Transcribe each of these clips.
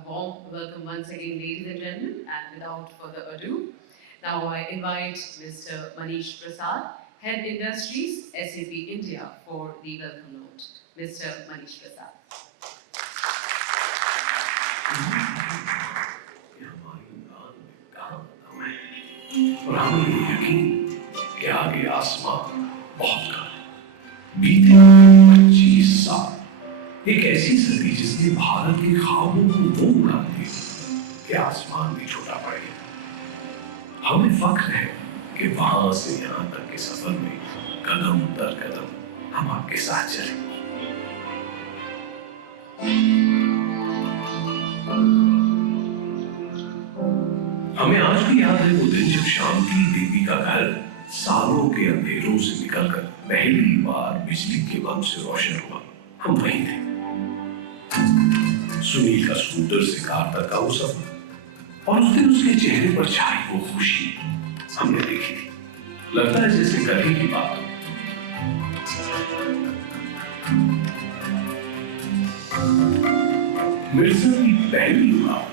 A warm welcome once again, ladies and gentlemen, and without further ado, now I invite Mr. Manish Prasad, Head Industries, SAP India, for the welcome note. Mr. Manish Prasad. और हमें यकीन कि आगे आसमान बहुत कम बीते 25 साल एक ऐसी सदी जिसने भारत के ख्वाबों को वो उड़ा दिया कि आसमान भी छोटा पड़ गया। हमें फख्र है कि वहां से यहां तक के सफर में कदम दर कदम हम आपके साथ चलें। हमें आज भी याद है वो दिन जब शांति देवी का घर सालों के अंधेरों से निकलकर पहली बार बिजली के बल्ब से रोशन हुआ। हम वहीं थे। सुनील का स्कूटर से कार तक का वो सफर और उस दिन उसके चेहरे पर छाई वो खुशी हमने देखी थी। लगता है जैसे कल ही की बात हो। मिर्जा की पहली उड़ान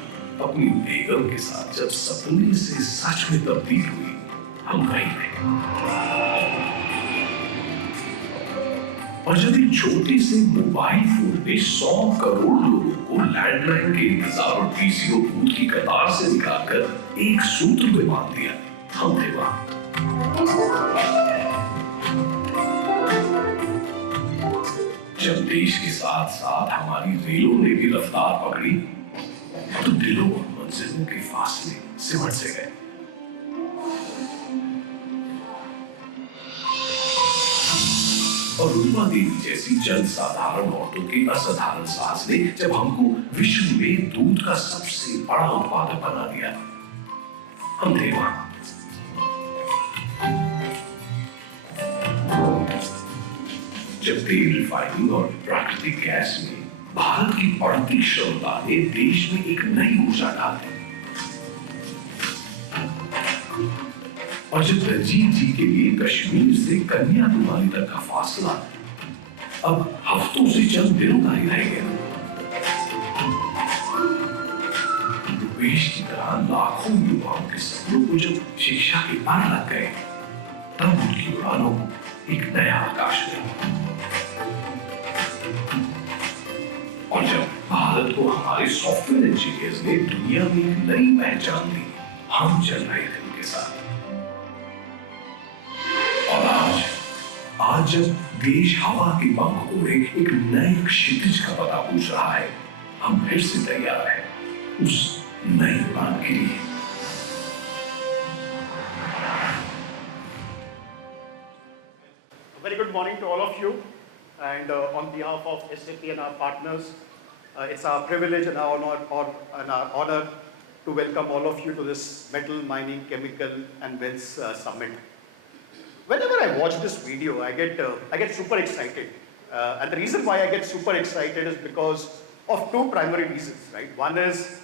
अपनी बेगम के साथ जब सपने से सच में तब्दील हुई, हम वहीं थे। और जब एक छोटे से मोबाइल फोन में 100 करोड़ लोगों को लैंडलाइन के इंतजार और पीसीओ बूथ की कतार से निकालकर एक सूत्र में बांध दिया, हम थे वहां। जब देश के साथ साथ हमारी रेलों ने भी रफ्तार पकड़ी तो दिलों और मंजिलों के फासले सिमट से गए। और रूपा देवी जैसी जन साधारण औरतों की असाधारण साहस ने जब हमको विश्व में दूध का सबसे बड़ा उत्पादक बना दिया, हम थे वहां। जब तेल रिफाइनिंग और प्राकृतिक गैस में भारत की बढ़ती क्षमता ने देश में एक नई ऊर्जा डाल दी। और जब दलजीत जी के लिए कश्मीर से कन्याकुमारी तक का फासला अब हफ्तों से चंद दिनों का ही रह गया। देश की तरह लाखों युवाओं के सपनों को जब शिक्षा के पार लग गए, तब उनकी उड़ानों को एक नया आकाश मिला। और जब भारत को हमारे सॉफ्टवेयर इंजीनियर्स ने दुनिया में एक नई पहचान दी, हम चल रहे थे उनके साथ। और आज जब देश हवा के पंख ओढ़े एक नए क्षितिज का पता पूछ रहा है, हम फिर से तैयार हैं उस नई उड़ान के लिए। Very good morning to all of you, and on behalf of SAP and our partners, it's our privilege and our honor to welcome all of you to this Metal, Mining, Chemical and Wells Summit. Whenever I watch this video, I get super excited, and the reason why I get super excited is because of two primary reasons, right? One is,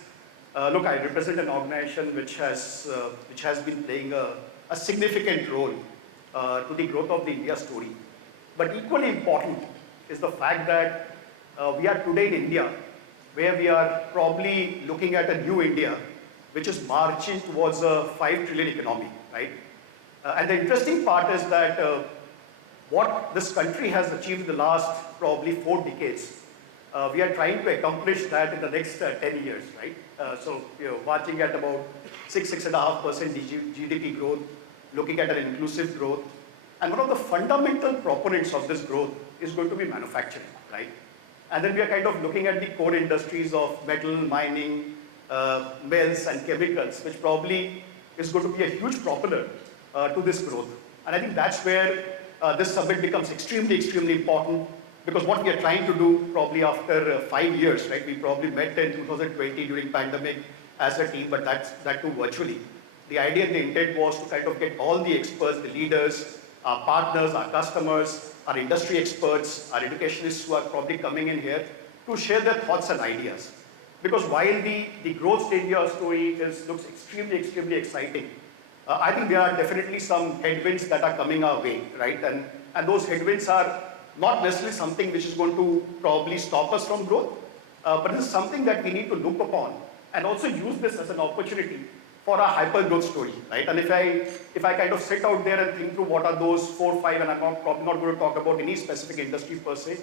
look, I represent an organization which has been playing a significant role to the growth of the India story. But equally important is the fact that we are today in India, where we are probably looking at a new India, which is marching towards a 5 trillion economy, right? And the interesting part is that what this country has achieved in the last probably 4 decades, we are trying to accomplish that in the next 10 years, right? So, marching at about 6.5% GDP growth, looking at an inclusive growth. And one of the fundamental proponents of this growth is going to be manufacturing, right? And then we are kind of looking at the core industries of metal, mining, metals and chemicals, which probably is going to be a huge propeller to this growth. And I think that's where this summit becomes extremely, extremely important, because what we are trying to do probably after 5 years, right? We probably met in 2020 during pandemic as a team, but that too virtually. The idea and the intent was to kind of get all the experts, the leaders, our partners, our customers, our industry experts, our educationists who are probably coming in here to share their thoughts and ideas. Because while the growth India story looks extremely, extremely exciting, I think there are definitely some headwinds that are coming our way, right? And those headwinds are not necessarily something which is going to probably stop us from growth, but this is something that we need to look upon and also use this as an opportunity for a hyper-growth story, right? And if I kind of sit out there and think through what are those 4 or 5, and I'm probably not going to talk about any specific industry per se,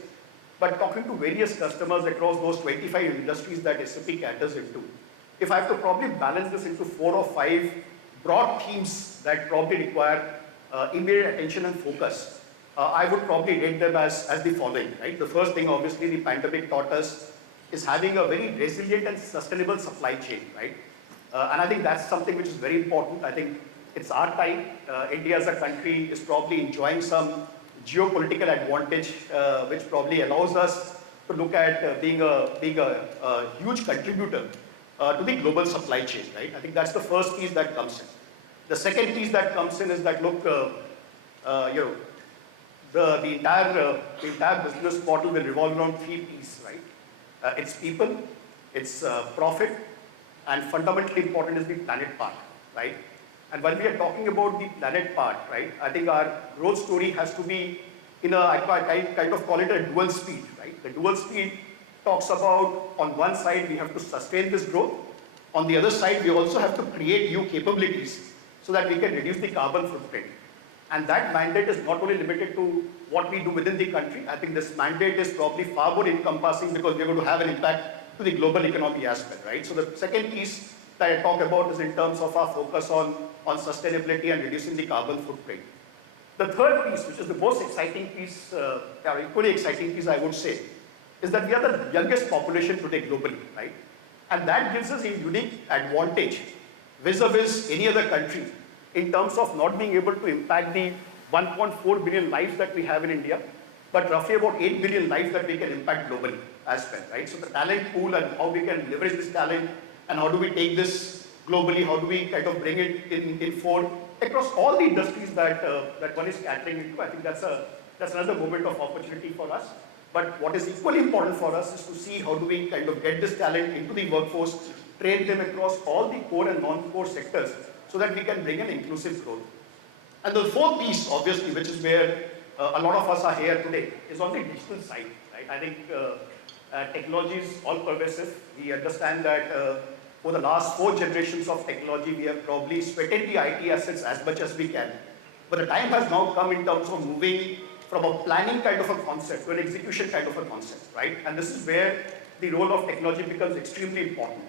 but talking to various customers across those 25 industries that SAP caters into, if I have to probably balance this into 4 or 5 broad themes that probably require immediate attention and focus, I would probably rate them as the following, right? The first thing, obviously, the pandemic taught us is having a very resilient and sustainable supply chain, right? And I think that's something which is very important. I think it's our time. India as a country is probably enjoying some geopolitical advantage, which probably allows us to look at being a huge contributor to the global supply chain, right? I think that's the first piece that comes in. The second piece that comes in is that, look, the entire business model will revolve around 3 P's, right? It's people, it's profit, and fundamentally important is the planet part, right? And when we are talking about the planet part, right, I think our growth story has to be in I kind of call it a dual speed, right? The dual speed talks about, on one side, we have to sustain this growth. On the other side, we also have to create new capabilities so that we can reduce the carbon footprint. And that mandate is not only limited to what we do within the country. I think this mandate is probably far more encompassing because we're going to have an impact to the global economy as well, right? So the second piece that I talk about is in terms of our focus on sustainability and reducing the carbon footprint. The third piece, which is the most exciting piece, or equally exciting piece, I would say, is that we are the youngest population today globally, right? And that gives us a unique advantage vis-a-vis any other country in terms of not being able to impact the 1.4 billion lives that we have in India, but roughly about 8 billion lives that we can impact globally as well, right? So the talent pool and how we can leverage this talent and how do we take this globally, how do we kind of bring it in forward across all the industries that one is catering into. I think that's another moment of opportunity for us. But what is equally important for us is to see how do we kind of get this talent into the workforce, train them across all the core and non-core sectors so that we can bring an inclusive growth. And the fourth piece, obviously, which is where a lot of us are here today, is on the digital side, right? I think technology is all pervasive. We understand that for the last 4 generations of technology, we have probably sweated the IT assets as much as we can. But the time has now come in terms of moving from a planning kind of a concept to an execution kind of a concept, right? And this is where the role of technology becomes extremely important.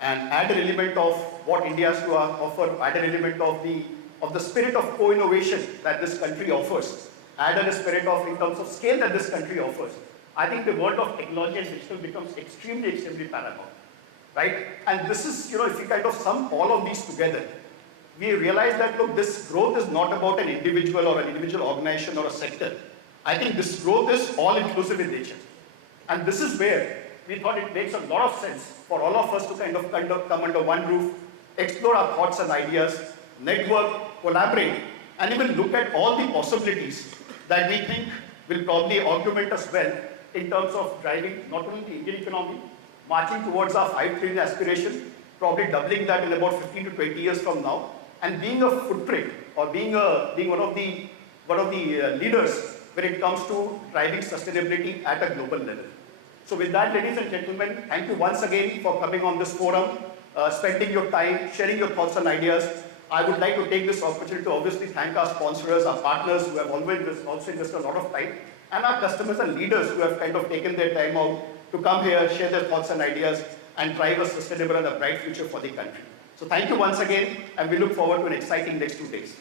And add an element of what India has to offer, add an element of the spirit of co-innovation that this country offers, add a spirit of, in terms of scale that this country offers. I think the world of technology and digital becomes extremely paramount, right? And this is, if you kind of sum all of these together, we realize that, look, this growth is not about an individual or an individual organization or a sector. I think this growth is all-inclusive in nature. And this is where we thought it makes a lot of sense for all of us to kind of come under one roof, explore our thoughts and ideas, network, collaborate, and even look at all the possibilities that we think will probably augment us well in terms of driving not only the Indian economy, marching towards our 5 trillion aspiration, probably doubling that in about 15 to 20 years from now, and being a footprint or being one of the leaders when it comes to driving sustainability at a global level. So with that, ladies and gentlemen, thank you once again for coming on this forum, spending your time, sharing your thoughts and ideas. I would like to take this opportunity to obviously thank our sponsors, our partners who have always also invested a lot of time, and our customers and leaders who have kind of taken their time out to come here, share their thoughts and ideas, and drive a sustainable and a bright future for the country. So thank you once again, and we look forward to an exciting next 2 days.